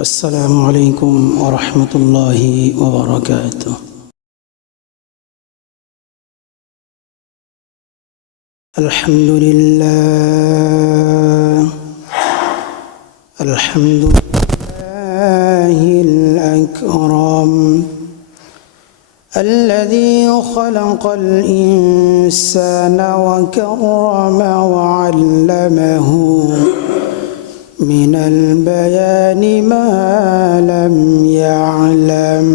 السلام عليكم ورحمة الله وبركاته. الحمد لله الأكرم الذي خلق الإنسان وكرم وعلمه من البيان ما لم يعلم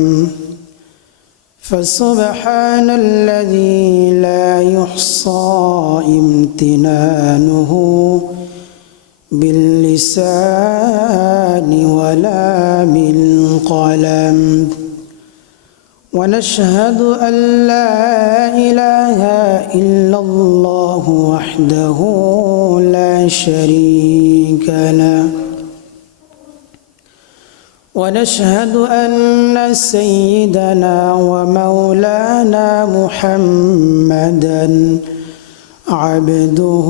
فسبحان الذي لا يحصى امتنانه باللسان ولا بالقلم ونشهد أن لا إله إلا الله وحده لا شريك له ونشهد أن سيدنا ومولانا محمدا عبده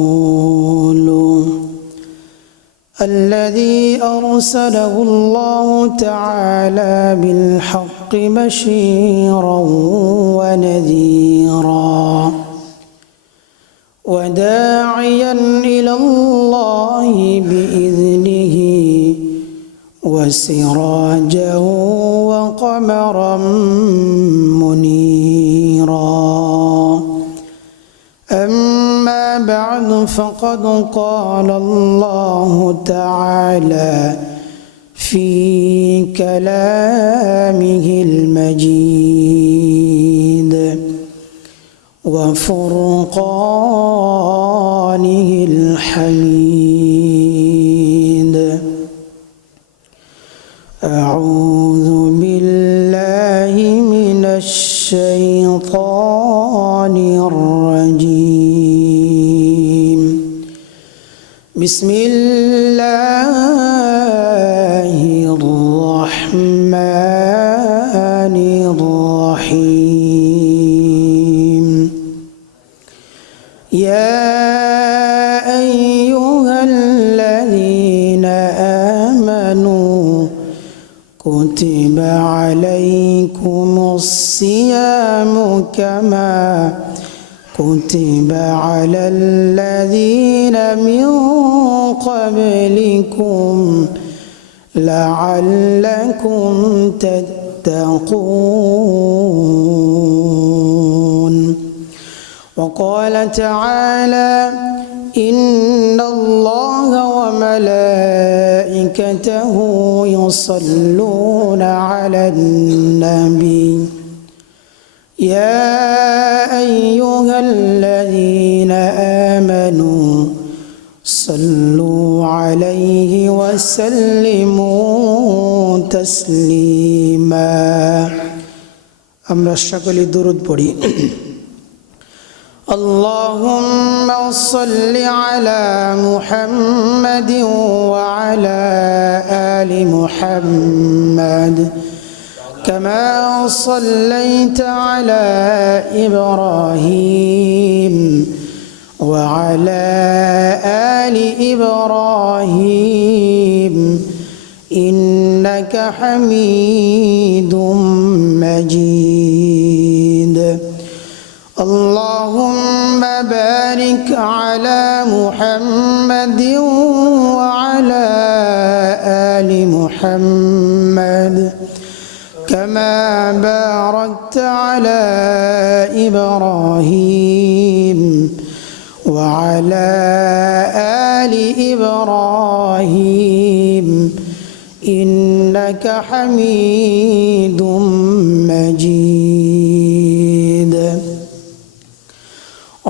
ورسوله الذي أرسله الله تعالى بالحق بشيرا ونذيرا وداعيا إلى الله بإذنه وسراجا وقمرا منيرا. أما بعد فقد قال الله تعالى في كلامه المجيد وفرقانه الحميد. أعوذ بالله من الشيطان الرجيم. بسم الله الرحمن الرحيم. يا أيها الذين آمنوا كتب عليكم الصيام كما كتب على الذين من قبلكم لعلكم تتقون. وقال تعالى إن الله وملائكته يصلون على النبي يا أيها الذين آمنوا صلوا عليه وسلموا تسليما. আমরা সকলে দরুদ পড়ি। اللهم صل على محمد وعلى آل محمد كما صليت على إبراهيم وعلى آل إبراهيم إنك حميد مجيد. اللهم بارك على محمد وعلى آل محمد كما باركت على إبراهيم وعلى آل إبراهيم إنك حميد مجيد.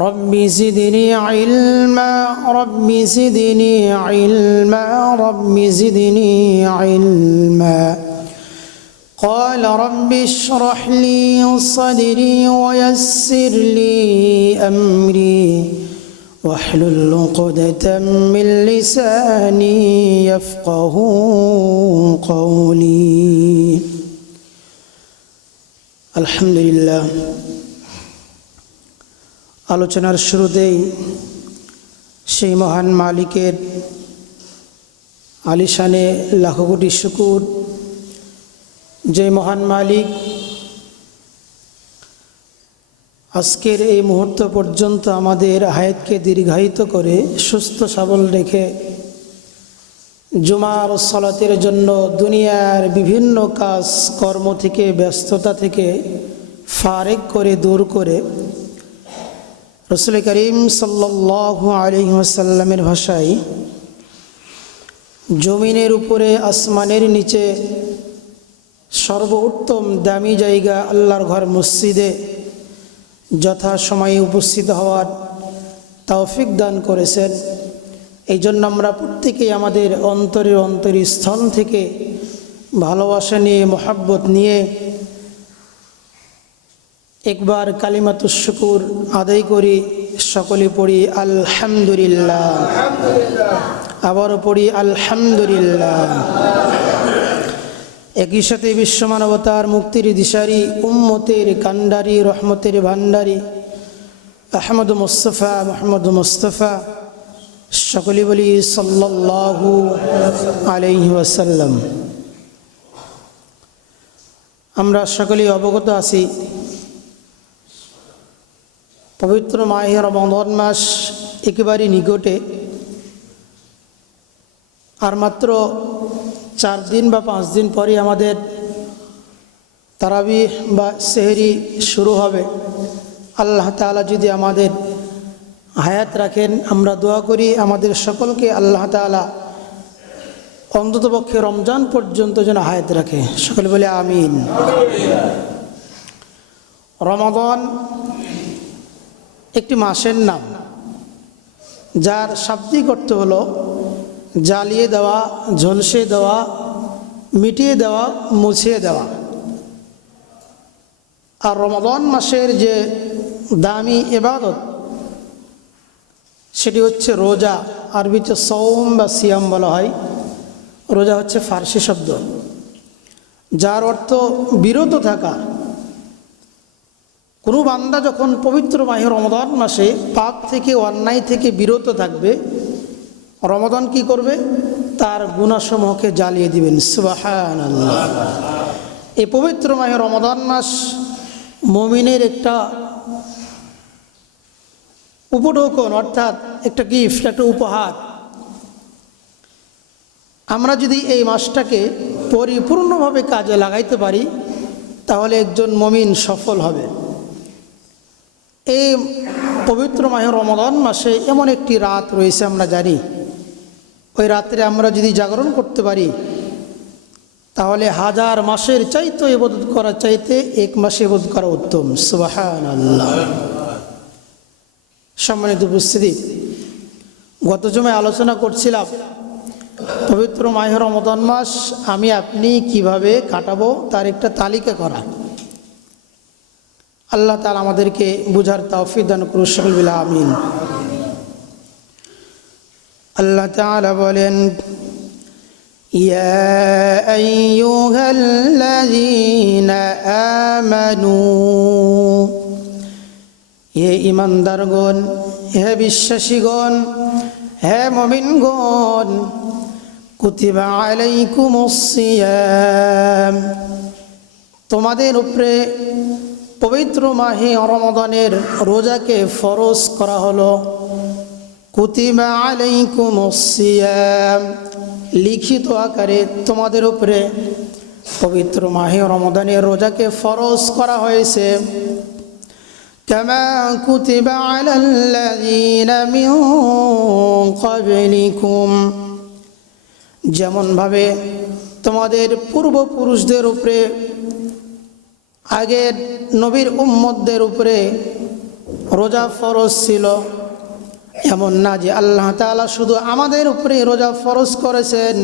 رب زدني علما رب زدني علما رب زدني علما. قال رب اشرح لي صدري ويسر لي أمري واحلل عقدة من لساني يفقه قولي. الحمد لله. আলোচনার শুরুতেই সেই মহান মালিকের আলিশানে লাখো কোটি শুকুর যে মহান মালিক আজকের এই মুহূর্ত পর্যন্ত আমাদের হায়াতকে দীর্ঘায়িত করে সুস্থ সবল রেখে জুমার সালাতের জন্য দুনিয়ার বিভিন্ন কাজ কর্ম থেকে ব্যস্ততা থেকে ফারেক করে দূর করে রাসূল করিম সাল্লাল্লাহু আলাইহি ওয়াসাল্লামের ভাষায় জমিনের উপরে আসমানের নিচে সর্বোত্তম দামি জায়গা আল্লাহর ঘর মসজিদে যথাসময়ে উপস্থিত হওয়ার তৌফিক দান করেছেন। এই জন্য আমরা প্রত্যেকেই আমাদের অন্তরস্থল থেকে ভালোবাসা নিয়ে মোহাব্বত নিয়ে একবার কালিমাতুশ শুকুর আদায় করি। সকলে পড়ি আলহামদুলিল্লাহ, আবারও পড়ি আলহামদুলিল্লাহ। একই সাথে বিশ্ব মানবতার মুক্তির দিশারি উম্মতের কান্ডারি রহমতের ভান্ডারি আহমদ মুস্তফা মোহাম্মদ মুস্তফা সকলে বলি সাল্লাল্লাহু আলাইহি ওয়াসাল্লাম। আমরা সকলেই অবগত আছি পবিত্র মাহে রমজান মাস একেবারে নিকটে। আর মাত্র 4 দিন বা 5 দিন পরে আমাদের তারাবিহ বা সেহরি শুরু হবে। আল্লাহ তাআলা যদি আমাদের হায়াত রাখেন, আমরা দোয়া করি আমাদের সকলকে আল্লাহ তাআলা অন্ততপক্ষে রমজান পর্যন্ত যেন হায়াত রাখে। সকলে বলে আমিন। রমাদান একটি মাসের নাম, যার শাব্দিক অর্থ হলো জ্বালিয়ে দেওয়া, ঝলসে দেওয়া, মিটিয়ে দেওয়া, মুছিয়ে দেওয়া। আর রমাদান মাসের যে দামি ইবাদত সেটি হচ্ছে রোজা। আরবিতে সওম বা সিয়াম বলা হয়। রোজা হচ্ছে ফার্সি শব্দ, যার অর্থ বিরত থাকা। কোনো বান্দা যখন পবিত্র মাহে রমাদান মাসে পাপ থেকে অন্যায় থেকে বিরত থাকবে, রমাদান কি করবে? তার গুনাহসমূহকে জ্বালিয়ে দিবেন। সুবহানাল্লাহ। এই পবিত্র মাহে রমাদান মাস মুমিনের একটা উপঢৌকন, অর্থাৎ একটা গিফট, একটা উপহার। আমরা যদি এই মাসটাকে পরিপূর্ণভাবে কাজে লাগাইতে পারি তাহলে একজন মুমিন সফল হবে। এই পবিত্র মাহে রমাদান মাসে এমন একটি রাত রয়েছে আমরা জানি, ওই রাত্রে আমরা যদি জাগরণ করতে পারি তাহলে 1000 মাসের চাইতে ইবাদত করার চাইতে 1 মাসে ইবাদত করা উত্তম। সুবহানাল্লাহ। সম্মানিত উপস্থিতি, গত জুমায় আলোচনা করছিলাম পবিত্র মাহে রমাদান মাস আমি আপনি কিভাবে কাটাবো তার একটা তালিকা করা। আল্লাহ তাআলা আমাদেরকে বুঝার তৌফিক দান করুন। সকলে বলি আমিন। আল্লাহ তাআলা বলেন, ইয়া আইয়ুহাল্লাযীনা আমানু, হে ঈমানদারগণ, হে বিশ্বাসীগণ, হে মুমিনগণ, কুতিবা আলাইকুমুস সিয়াম, তোমাদের উপরে পবিত্র মাহে রমাদানের রোজাকে ফরজ করা হলো। কুতিবা আলাইকুমুস সিয়াম, লিখিত আকারে তোমাদের উপরে পবিত্র মাহে রমাদানের রোজাকে ফরজ করা হয়েছে। কামা কুতিবা আলাল্লাযীনা মিন ক্বাবলিকুম, যেমনভাবে তোমাদের পূর্বপুরুষদের উপরে, আগের নবীর উম্মতদের উপরে রোজা ফরজ ছিল। এমন না যে আল্লাহ তাআলা শুধু আমাদের উপরে রোজা ফরজ করেছেন,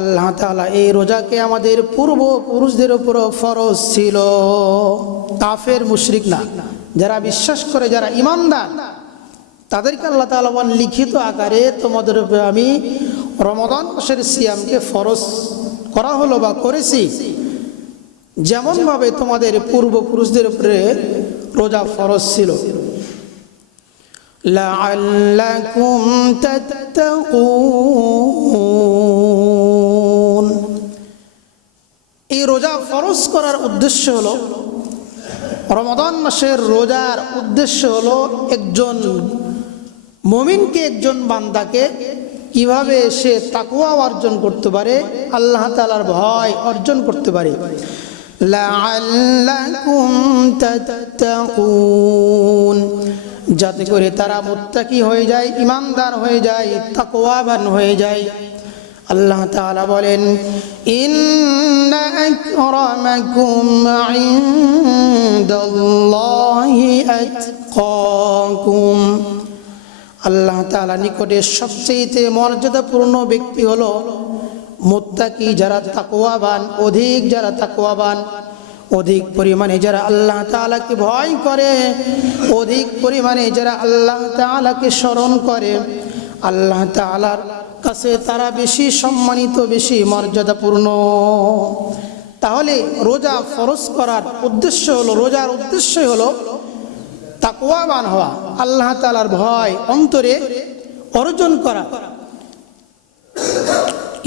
আল্লাহ তাআলা এই রোজাকে আমাদের পূর্বপুরুষদের উপরও ফরজ ছিল। কাফের মুশরিক না, যারা বিশ্বাস করে, যারা ঈমানদার, তাদেরকে আল্লাহ তাআলা বলেন লিখিত আকারে তোমাদের উপরে আমি রমাদান মাসের সিয়ামকে ফরজ করা হলো বা করেছি, যেমনভাবে তোমাদের পূর্বপুরুষদের উপরে রোজা ফরজ ছিল। লাআল্লাকুম তাত্তাকুন, রোজা ফরজ করার উদ্দেশ্য হলো, রমাদান মাসের রোজার উদ্দেশ্য হলো একজন মুমিনকে, একজন বান্দাকে কিভাবে সে তাকওয়া অর্জন করতে পারে, আল্লাহ তাআলার ভয় অর্জন করতে পারে। লাআল্লাকুম তাত্তাকুন, যাতে করে তারা মুত্তাকি হয়ে যায়, ঈমানদার হয়ে যায়, তাকওয়াবান হয়ে যায়। আল্লাহ তাআলা বলেন, ইন্না আকরামাকুম ইনদাল্লাহি আতকাকুম, আল্লাহ তাআলা নিকটে সবচেয়ে মর্যাদাপূর্ণ ব্যক্তি হলো মুত্তাকি, যারা তাকওয়াবান, অধিক যারা তাকওয়াবান, অধিক পরিমাণে যারা আল্লাহ তাআলাকে ভয় করে, অধিক পরিমাণে যারা আল্লাহ তাআলাকে স্মরণ করে, আল্লাহ তাআলার কাছে তারা বেশি সম্মানিত, বেশি মর্যাদাপূর্ণ। তাহলে রোজা ফরজ করার উদ্দেশ্য হলো, রোজার উদ্দেশ্য হলো তাকওয়াবান হওয়া, আল্লাহ তাআলার ভয় অন্তরে অর্জন করা।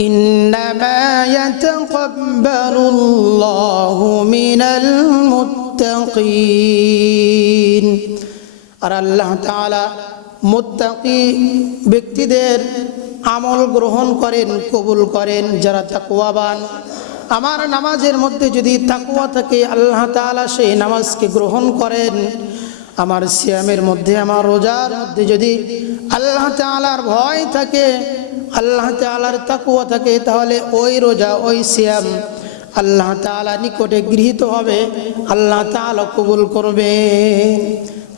ইন্নামা ইয়াতাকাব্বালুল্লাহু মিনাল মুত্তাকিন, আর আল্লাহ তাআলা মুত্তাকি ব্যক্তিদের আমল গ্রহণ করেন, কবুল করেন, যারা তাকওয়াবান। আমার নামাজের মধ্যে যদি তাকওয়া থাকে, আল্লাহ তাআলা সেই নামাজকে গ্রহণ করেন। আমার সিয়ামের মধ্যে, আমার রোজার মধ্যে যদি আল্লাহ তাআলার ভয় থাকে, আল্লাহ তাআলার তাকওয়া থাকে, তাহলে ওই রোজা, ওই সিয়াম আল্লাহ তাআলা নিকটে গৃহীত হবে, আল্লাহ তাআলা কবুল করবে।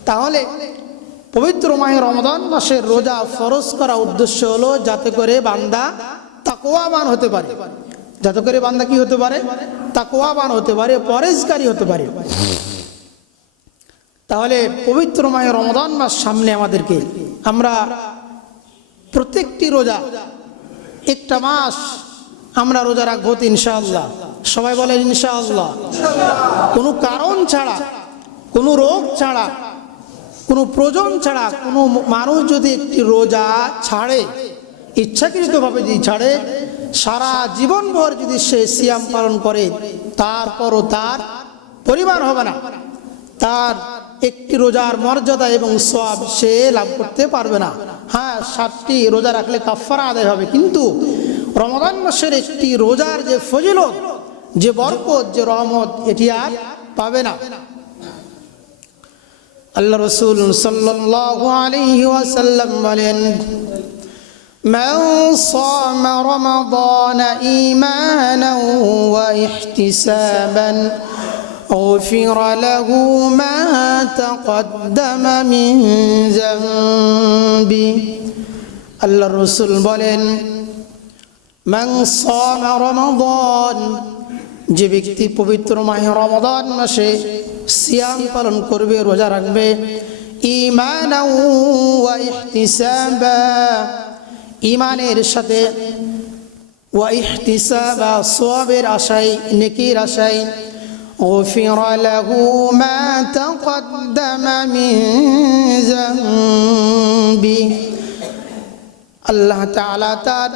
তাহলে পবিত্র মাহে রমাদান মাসের রোজা ফরজ করা উদ্দেশ্য হলো যাতে করে বান্দা তাকওয়াবান হতে পারে, যাতে করে বান্দা কি হতে পারে, তাকওয়াবান হতে পারে, পরেজগারী হতে পারে। তাহলে পবিত্র মাহে রমাদান মাস সামনে আমাদেরকে, আমরা প্রত্যেকটি রোজা, একটা মাস আমরা রোজা রাখবো ইনশাআল্লাহ। সবাই বলেন ইনশাআল্লাহ। কোনো কারণ ছাড়া, কোনো রোগ ছাড়া, কোনো প্রয়োজন ছাড়া কোনো মানুষ যদি একটি রোজা ছাড়ে, ইচ্ছাকৃতভাবে যদি ছাড়ে, সারা জীবনভর যদি সে সিয়াম পালন করে, তারপরও তার পরিবার হবে না, তার একটি রোজার মর্যাদা এবং সওয়াব সে লাভ করতে পারবে না। হ্যাঁ, 7টি রোজা রাখলে কাফারা আদায় হবে, কিন্তু রমাদান মাসের একটি রোজার যে ফজিলত, যে বরকত, যে রহমত, এটি আর পাবে না। আল্লাহ রাসূল সাল্লাল্লাহু আলাইহি ওয়াসাল্লাম বলেন, মান সামা রমাদান ঈমানান ওয়া ইহতিসাবান غفر له ما تقدم من ذنبه। আল্লাহ রাসূল বলেন, মান সামা রমাদান, যে ব্যক্তি পবিত্র মাহে রমাদান মাসে সিয়াম পালন করবে, রোজা রাখবে, ঈমানান ওয়া ইহতিসাবা, ঈমানের সাথে, ওয়া ইহতিসাবা, সওয়াবের আশায়, নেকির আশায়, غفر له ما تقدم من ذنبه, আল্লাহ তাআলা তার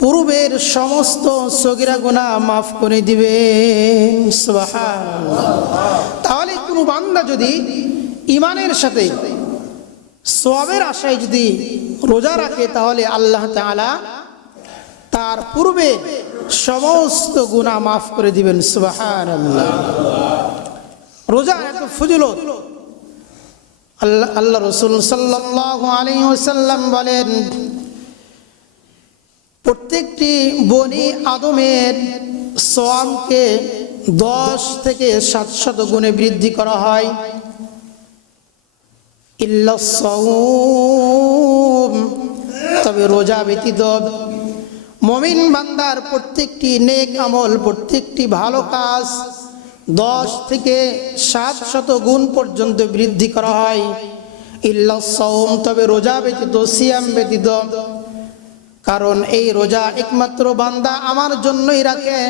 পূর্বের সমস্ত সগীরা গুনাহ মাফ করে দিবেন। সুবহানাল্লাহ। তাহলে কোনো বান্দা যদি ঈমানের সাথে, সওয়াবের আশায় যদি রোজা রাখে, তাহলে আল্লাহ তাআলা তার পূর্বে সমস্ত গুনাহ মাফ করে দিবেন। সুবহানাল্লাহ। রোজা এত ফজিলত। আল্লাহ রাসূল সাল্লাল্লাহু আলাইহি ওয়াসাল্লাম বলেন, প্রত্যেকটি বনি আদমের সওয়াবকে 10 থেকে 700 গুণে বৃদ্ধি করা হয়, ইল্লা সাওম, তবে রোজা ব্যতীত। মুমিন বান্দার প্রত্যেকটি নেক আমল, প্রত্যেকটি ভালো কাজ 10 থেকে 700 গুণ পর্যন্ত বৃদ্ধি করা হয়, ইল্লা সাওম, তবে রোজা ব্যতীত, সিয়াম ব্যতীত। কারণ এই রোজা একমাত্র বান্দা আমার জন্যই রাখে,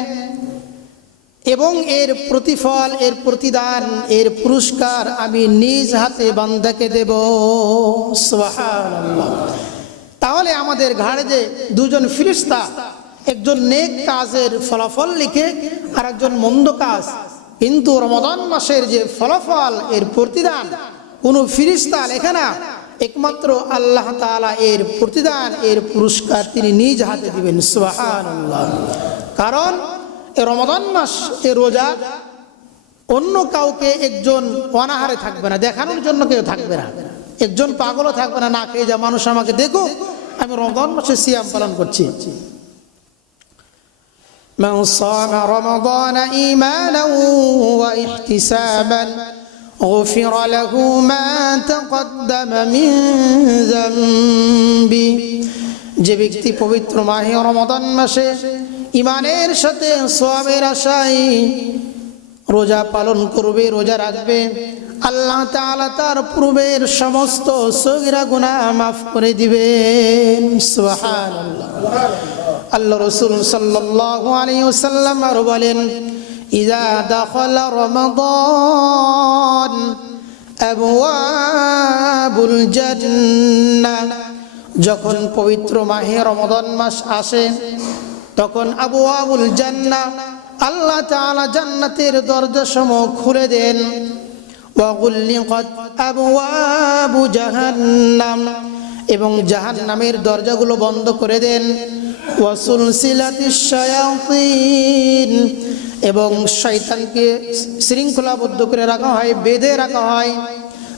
এবং এর প্রতিফল, এর প্রতিদান, এর পুরস্কার আমি নিজ হাতে বান্দাকে দেব। সুবহানাল্লাহ। তাহলে আমাদের ঘাড়ে যে দুজন ফেরেশতা, একজন নেক কাজের ফলাফল লিখে আর একজন মন্দ কাজ। কিন্তু রমাদান মাসের যে ফলাফল, এর প্রতিদান কোনো ফিরিস্তা লেখে না, একমাত্র আল্লাহ তাআলা এর প্রতিদান, এর পুরস্কার তিনি নিজ হাতে দিবেন। সুবহানাল্লাহ। কারণ এই রমাদান মাস, এই রোজা অন্য কাউকে একজন অনাহারে থাকবে না, দেখানোর জন্য কেউ থাকবে না, একজন পাগলও থাকবে না, না খেয়ে যা মানুষ আমাকে দেখো আমি রমাদান মাসে সিয়াম পালন করছি। মান সামা রমাদান ঈমানান ওয়া ইহতিসাবান গুফিরা লাহু মা তাকদ্দামা মিন যামবি। যে ব্যক্তি পবিত্র মাহে রমাদান মাসে ঈমানের সাথে সওয়াবের আশায় রোজা পালন করবে, রোজা রাখবে, আল্লাহ তাআলা তার পূর্বের সমস্ত সগীরা গুনাহ মাফ করে দিবেন। সুবহানাল্লাহ। আল্লাহ রাসূল সাল্লাল্লাহু আলাইহি ওয়াসাল্লাম আর বলেন, ইযা দাখালা রমাদান আবওয়াবুল জান্নাহ, যখন পবিত্র মাহে রমাদান মাস আসে তখন আবওয়াবুল জান্নাহ, আল্লাহ তাআলা জান্নাতের দরজাসমূহ খুলে দেন। ওয়া গুল্লিকাত আবওয়াবু জাহান্নাম, এবং জাহান্নামের দরজাগুলো বন্ধ করে দেন। ওয়া সুলসিলাতিশ শায়াতিন, এবং শয়তানকে শৃঙ্খলাবদ্ধ করে রাখা হয়, বেঁধে রাখা হয়।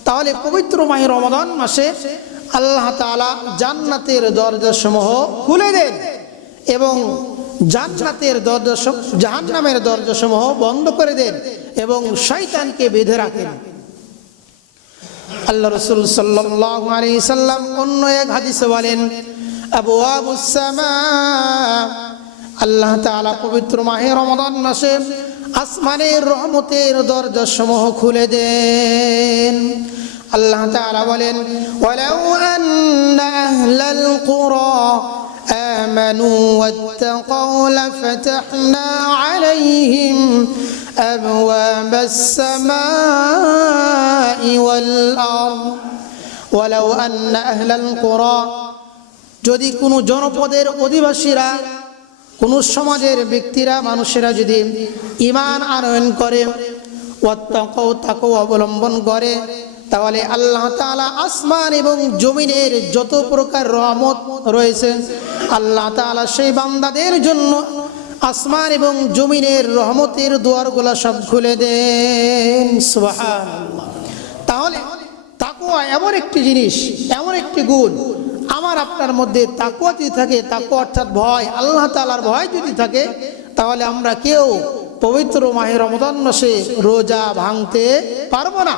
তাহলে পবিত্র মাহে রমাদান মাসে আল্লাহ তাআলা জান্নাতের দরজাসমূহ খুলে দেন এবং জান্নাতের দরজা, জাহান্নামের দরজাসমূহ বন্ধ করে দেন এবং শয়তানকে বেঁধে রাখেন। আল্লাহ রাসূল সাল্লাল্লাহু আলাইহি সাল্লাম অন্য এক হাদিসে বলেন, আবওয়াবুস সামা, আল্লাহ তাআলা পবিত্র মাহে রমাদান মাসে আসমানের রহমতের দরজাসমূহ খুলে দেন। আল্লাহ তাআলা বলেন, ওয়ালাউ আন্না আহলাল কুরা آمنوا واتقوا لفتحنا عليهم أبواب السماء والأرض ولو أن أهل القرى, যদি কোনো জনপদের অধিবাসীরা, কোনো সমাজের ব্যক্তিরা, মানুষেরা যদি ঈমান আনয়ন করে, ওয়াত্তাকাউ, তাকওয়া অবলম্বন করে, তাহলে আল্লাহ তাআলা আসমান এবং জমিনের যত প্রকার রহমত রয়েছে আল্লাহ তাআলা সেই বান্দাদের জন্য আসমান এবং জমিনের রহমতের দুয়ারগুলো সব খুলে দেন। সুবহানাল্লাহ। তাহলে তাকওয়া এমন একটি জিনিস, এমন একটি গুণ, আমার আপনার মধ্যে তাকওয়া যদি থাকে, তাকওয়া অর্থাৎ ভয়, আল্লাহ তাআলার ভয় যদি থাকে, তাহলে আমরা কেউ পবিত্র মাহে রমাদান মাসে রোজা ভাঙতে পারবো না,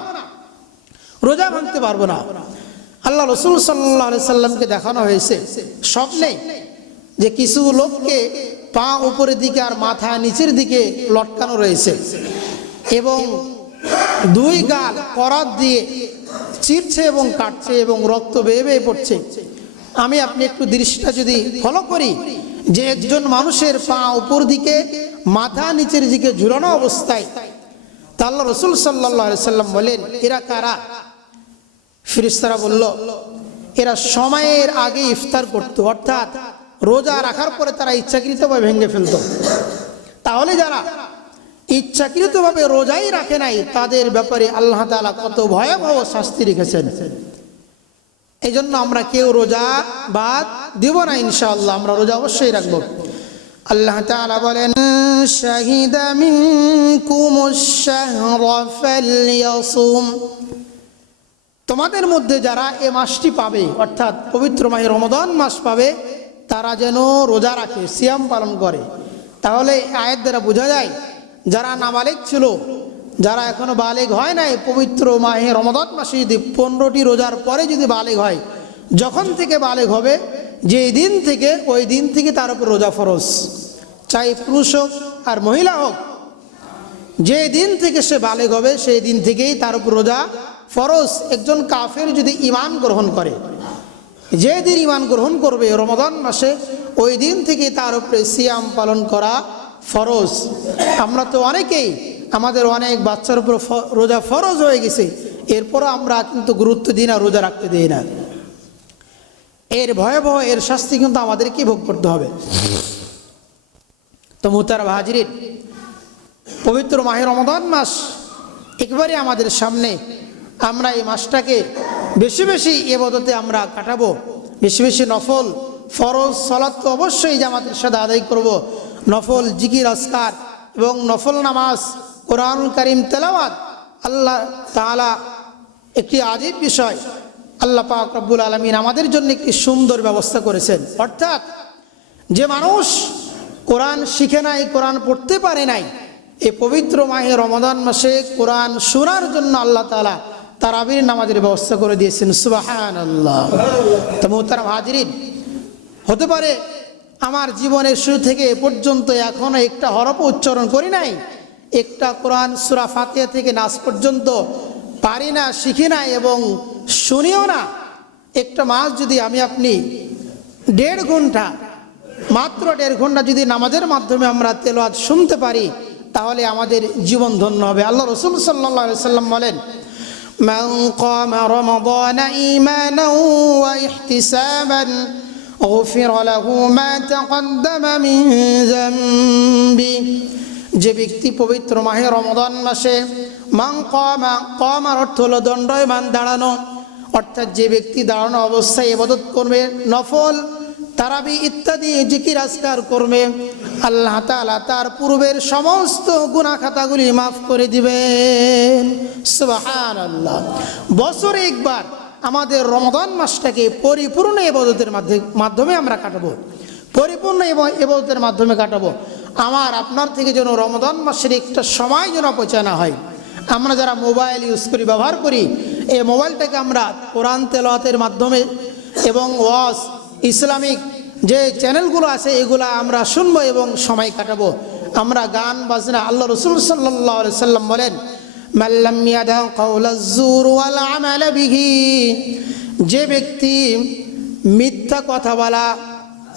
রোজা ভাঙতে পারবো না। আল্লাহ রাসূল সাল্লাল্লাহু আলাইহি সাল্লামকে দেখানো হয়েছে স্বপ্নে যে কিছু লোককে পা উপরের দিকে আর মাথা নিচের দিকে লটকানো রয়েছে এবং দুই গাল করাত দিয়ে চিরছে এবং কাটছে এবং রক্ত বেয়ে বেয়ে পড়ছে। আমি আপনি একটু দৃশ্যটা যদি ফলো করি, যে একজন মানুষের পা উপর দিকে, মাথা নিচের দিকে ঝুলানো অবস্থায়, তা আল্লাহ রাসূল সাল্লাল্লাহু আলাইহি সাল্লাম বলেন, এরা কারা? ফেরেশতারা বলল, এরা সময়ের আগে ইফতার করত, অর্থাৎ রোজা রাখার পরে তারা ইচ্ছাকৃতভাবে ভেঙে ফেলত। তাহলে যারা ইচ্ছাকৃতভাবে রোজাই রাখে নাই, তাদের ব্যাপারে আল্লাহ তাআলা কত ভয়াবহ শাস্তি রেখেছেন। এই জন্য আমরা কেউ রোজা বাদ দিব না, ইনশাআল্লাহ আমরা রোজা অবশ্যই রাখবো। আল্লাহ তাআলা বলেন, শাহিদা মিনকুমুশ শাহরা ফালইয়াসুম, তোমাদের মধ্যে যারা এ মাসটি পাবে, অর্থাৎ পবিত্র মাহে রমাদান মাস পাবে, তারা যেন রোজা রাখে, সিয়াম পালন করে। তাহলে আয়াত দ্বারা বোঝা যায়, যারা নাবালেগ ছিল, যারা এখনো বালেগ হয় নাই, পবিত্র মাহে রমাদান মাসে যদি 15টি রোজার পরে যদি বালেগ হয়, যখন থেকে বালেগ হবে, যে দিন থেকে, ওই দিন থেকে তার উপর রোজা ফরজ, চাই পুরুষ হোক আর মহিলা হোক। যে দিন থেকে সে বালেগ হবে সেই দিন থেকেই তার উপর রোজা ফরজ। একজন কাফের যদি ঈমান গ্রহণ করে, যে দিন ঈমান গ্রহণ করবে রমাদান মাসে, ওই দিন থেকে তার উপরে সিয়াম পালন করা ফরজ। আমরা তো অনেকেই, আমাদের অনেক বাচ্চার উপর রোজা ফরজ হয়ে গেছে, এরপরও আমরা কিন্তু গুরুত্ব দিই না, রোজা রাখতে দিই না। এর ভয়াবহ, এর শাস্তি কিন্তু আমাদেরকে ভোগ করতে হবে। তো মুহতারাম হাজিরিন, পবিত্র মাহে রমাদান মাস একবারে আমাদের সামনে। আমরা এই মাসটাকে বেশি বেশি ইবাদতে আমরা কাটাবো, বেশি বেশি নফল ফরজ সালাত তো অবশ্যই জামাতের সাথে আদায় করব, নফল জিকির আজকার এবং নফল নামাজ, কোরআনুল কারীম তেলাওয়াত। আল্লাহ তাআলা একটি আজীব বিষয়, আল্লাহ পাক রব্বুল আলামিন আমাদের জন্য একটি সুন্দর ব্যবস্থা করেছেন। অর্থাৎ যে মানুষ কোরআন শিখে নাই, কোরআন পড়তে পারে নাই, এই পবিত্র মাহে রমাদান মাসে কোরআন শোনার জন্য আল্লাহ তাআলা তারাবির নামাজের ব্যবস্থা করে দিয়েছেন। সুবহানাল্লাহ। তো মুহতারাম হাজিরিন, হতে পারে আমার জীবনের শুরু থেকে এ পর্যন্ত এখনো একটা হরফ উচ্চারণ করি নাই, একটা কোরআন সূরা ফাতিহা থেকে নাস পর্যন্ত পারি না, শিখি না এবং শুনিও না। একটা মাস যদি আমি আপনি 1.5 ঘন্টা, মাত্র 1.5 ঘন্টা যদি নামাজের মাধ্যমে আমরা তেলাওয়াত শুনতে পারি, তাহলে আমাদের জীবন ধন্য হবে। আল্লাহ রাসূল সাল্লাল্লাহু আলাইহি ওয়াসাল্লাম বলেন, মান কামা রমাদানা ঈমানান ওয়া ইহতিসাবান গুফিরা লাহু মা তাকদ্দামা মিন যামবি। যে ব্যক্তি পবিত্র মাহে রমাদান মাসে মান কামা, কামার অর্থ হলো দণ্ডায়মান, দাঁড়ানো, অর্থাৎ যে ব্যক্তি দাঁড়ানো অবস্থায় ইবাদত করবে, নফল তারাবি ইত্যাদি জিকির আজকার করবে, আল্লাহ তাআলা তার পূর্বের সমস্ত গুনাহ খাতাগুলি মাফ করে দিবেন। সুবহানাল্লাহ। বছরে একবার আমাদের রমাদান মাসটাকে পরিপূর্ণ ইবাদতের মাধ্যমে আমরা কাটাবো, পরিপূর্ণ ইবাদতের মাধ্যমে কাটাবো। আমার আপনার থেকে যেন রমাদান মাসের একটা সময় যেন অপচয় না হয়। আমরা যারা মোবাইল ইউজ করি, ব্যবহার করি, এই মোবাইলটাকে আমরা কোরআন তেলাওয়াতের মাধ্যমে এবং ওয়াজ, ইসলামিক যে চ্যানেলগুলো আছে এগুলা আমরা শুনবো এবং সময় কাটাবো। আমরা গান বাজনা, আল্লাহ রাসূল সাল্লাল্লাহু আলাইহি ওয়াসাল্লাম বলেন, মান লাম ইয়াদা কাওলাজ জুর ওয়াল আমাল বিহি। যে ব্যক্তি মিথ্যা কথা বলা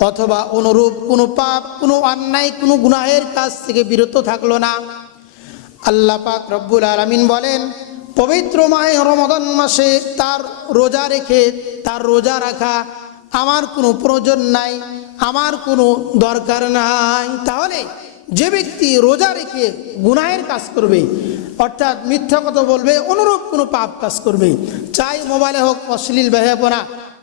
অথবা অনুরূপ কোনো পাপ, কোনো অন্যায়, কোনো গুনাহের কাজ থেকে বিরত থাকলো না, আল্লাহ পাক রব্বুল আলামিন বলেন পবিত্র মাহে রমাদান মাসে তার রোজা রেখে, তার রোজা রাখা আমার কোনো প্রয়োজন নাই, আমার কোনো দরকার নাই। তাহলে যে ব্যক্তি রোজা রেখে গুনাহের কাজ করবে, অর্থাৎ মিথ্যা কথা বলবে, অনুরূপ কোনো পাপ কাজ করবে, চাই মোবাইলে হোক অশ্লীল বেহায়াপনা,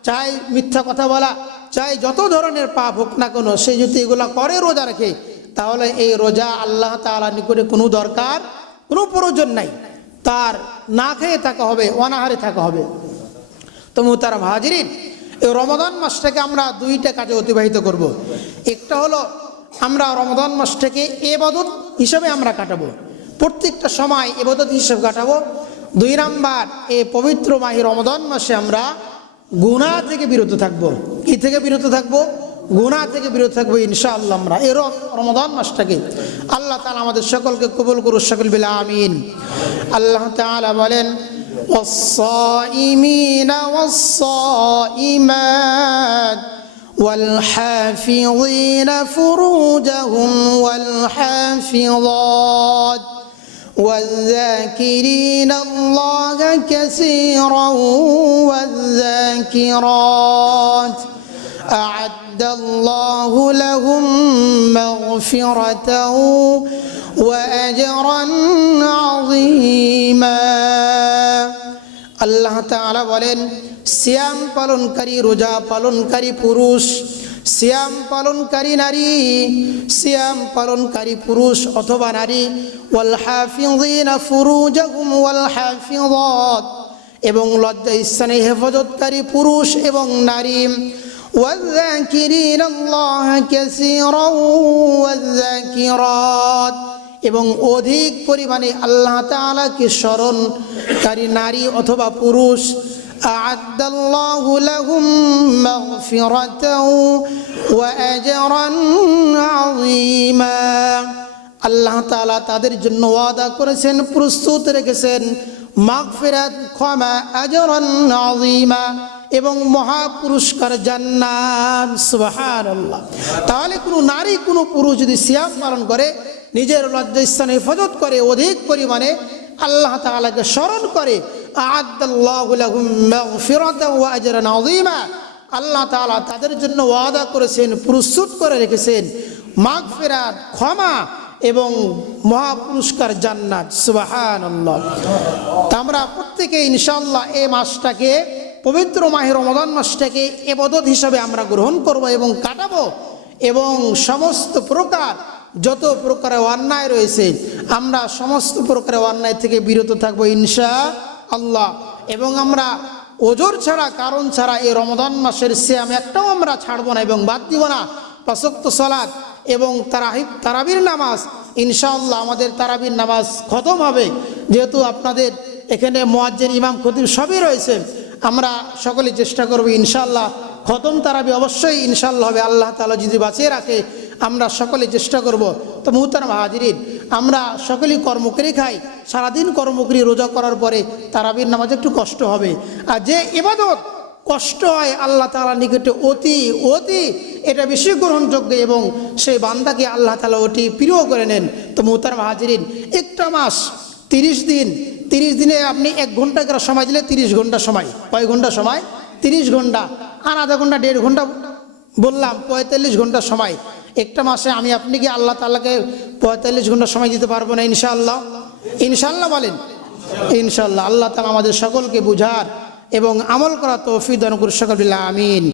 চাই মিথ্যা কথা বলা, চাই যত ধরনের পাপ হোক না কেন, সে যদি এগুলা করে রোজা রাখে, তাহলে এই রোজা আল্লাহ তাআলার নিকটে কোনো দরকার, কোনো প্রয়োজন নাই, তার না খেয়ে থাকা হবে, অনাহারে থাকা হবে। তো মুহতারাম হাজিরিন, এই রমাদান মাসটাকে আমরা 2টা কাজে অতিবাহিত করব। একটা হলো আমরা রমাদান মাসটাকে ইবাদত হিসাবে আমরা কাটাবো, প্রত্যেকটা সময় ইবাদত হিসেবে কাটাবো। 2 নাম্বার, এই পবিত্র মাহে রমাদান মাসে আমরা গুনাহ থেকে বিরত থাকবো। কি থেকে বিরত থাকবো? গুনাহ থেকে বিরত থাকবো ইনশাআল্লাহ। আমরা এই রমাদান মাসটাকে আল্লাহ তাআলা আমাদের সকলকে কবুল করুন, সকল বিল আমিন। আল্লাহ তাআলা বলেন, والصائمين والصائمات والحافظين فروجهم والحافظات والذاكرين الله كثيرا والذاكرات أعد الله لهم مغفرة وأجرا عظيما। আল্লাহ তাআলা বলেন, সিয়াম পালনকারী, রোজা পালনকারী পুরুষ, সিয়াম পালনকারী নারী, সিয়াম পালনকারী পুরুষ অথবা নারী, ওয়াল হাফিযিনা ফুরুজাহুম ওয়াল হাফিযাত, এবং লজ্জা স্থানে হেফাজতকারী পুরুষ এবং নারী, ওয়ায-যাকিরিনা আল্লাহ কাসীরান ওয়ায-যাকিরাত, এবং অধিক পরিমাণে আল্লাহ তাআলাকে স্মরণকারী নারী অথবা পুরুষ। আ'আদাল্লাহু লাহুম মাগফিরাতান ওয়া আজরান আযীমা। আল্লাহ তাআলা তাদের জন্য ওয়াদা করেছেন, প্রস্তুত রেখেছেন মাগফিরাত, ক্ষমা, আজরান আযীমা, এবং মহা পুরস্কার, জান্নাত। সুবহানাল্লাহ। তাহলে কোনো নারী, কোনো পুরুষ যদি সিয়াম পালন করে, নিজের লজ্জাস্থানে হেফাজত করে, অধিক পরিমাণে আল্লাহ তাআলাকে স্মরণ করে, আ'আদাল্লাহু লাহুম মাগফিরাতান ওয়া আজরান আযীমা, আল্লাহ তাআলা তাদের জন্য ওয়াদা করেছেন, প্রস্তুত করে রেখেছেন মাগফিরাত, ক্ষমা এবং মহা পুরস্কার জান্নাত। সুবহানাল্লাহ। তা আমরা প্রত্যেকে ইনশাআল্লাহ এই মাসটাকে, পবিত্র মাহে রমাদান মাসটাকে ইবাদত হিসাবে আমরা গ্রহণ করব এবং কাটাবো, এবং সমস্ত প্রকার যত প্রকারের অন্যায় রয়েছে আমরা সমস্ত প্রকারের অন্যায় থেকে বিরত থাকবো ইনশাআল্লাহ। এবং আমরা ওজর ছাড়া, কারণ ছাড়া এই রমাদান মাসের সিয়াম একটাও আমরা ছাড়বো না এবং বাদ দিব না। 5 ওয়াক্ত সালাত এবং তারাবির নামাজ, ইনশাআল্লাহ আমাদের তারাবির নামাজ খতম হবে। যেহেতু আপনাদের এখানে মুয়াজ্জিন, ইমাম, খতিব সবই রয়েছে, আমরা সকলে চেষ্টা করব ইনশাআল্লাহ খতম তারাবি অবশ্যই ইনশাআল্লাহ হবে, আল্লাহ তাআলা যদি বাঁচিয়ে রাখে আমরা সকলে চেষ্টা করব। তো মুহতারাম হাজিরিন, আমরা সকলেই কর্ম করে খাই, সারাদিন কর্ম করে রোজা করার পরে তারাবির নামাজ একটু কষ্ট হবে। আর যে ইবাদত কষ্ট হয় আল্লাহ তাআলার নিকটে অতি অতি এটা বেশি গ্রহণযোগ্য, এবং সেই বান্দাকে আল্লাহ তাআলা অতি প্রিয় করে নেন। তো মুহতারাম হাজিরিন, একটা মাস 30 দিন, 30 দিনে আপনি 1 ঘন্টা করে সময় দিলে 30 ঘন্টা সময়। কয় ঘন্টা সময়? 30 ঘন্টা। আর আধা ঘন্টা 1.5 ঘন্টা বললাম, 45 ঘন্টা সময়। একটা মাসে আমি আপনি কি আল্লাহ তাআলাকে 45 ঘন্টা সময় দিতে পারবো না? ইনশাআল্লাহ। ইনশাআল্লাহ বলেন ইনশাআল্লাহ। আল্লাহ তাআলা আমাদের সকলকে বুঝার এবং আমল করার তৌফিক দান করুন। সকল বিল্লাহ আমিন।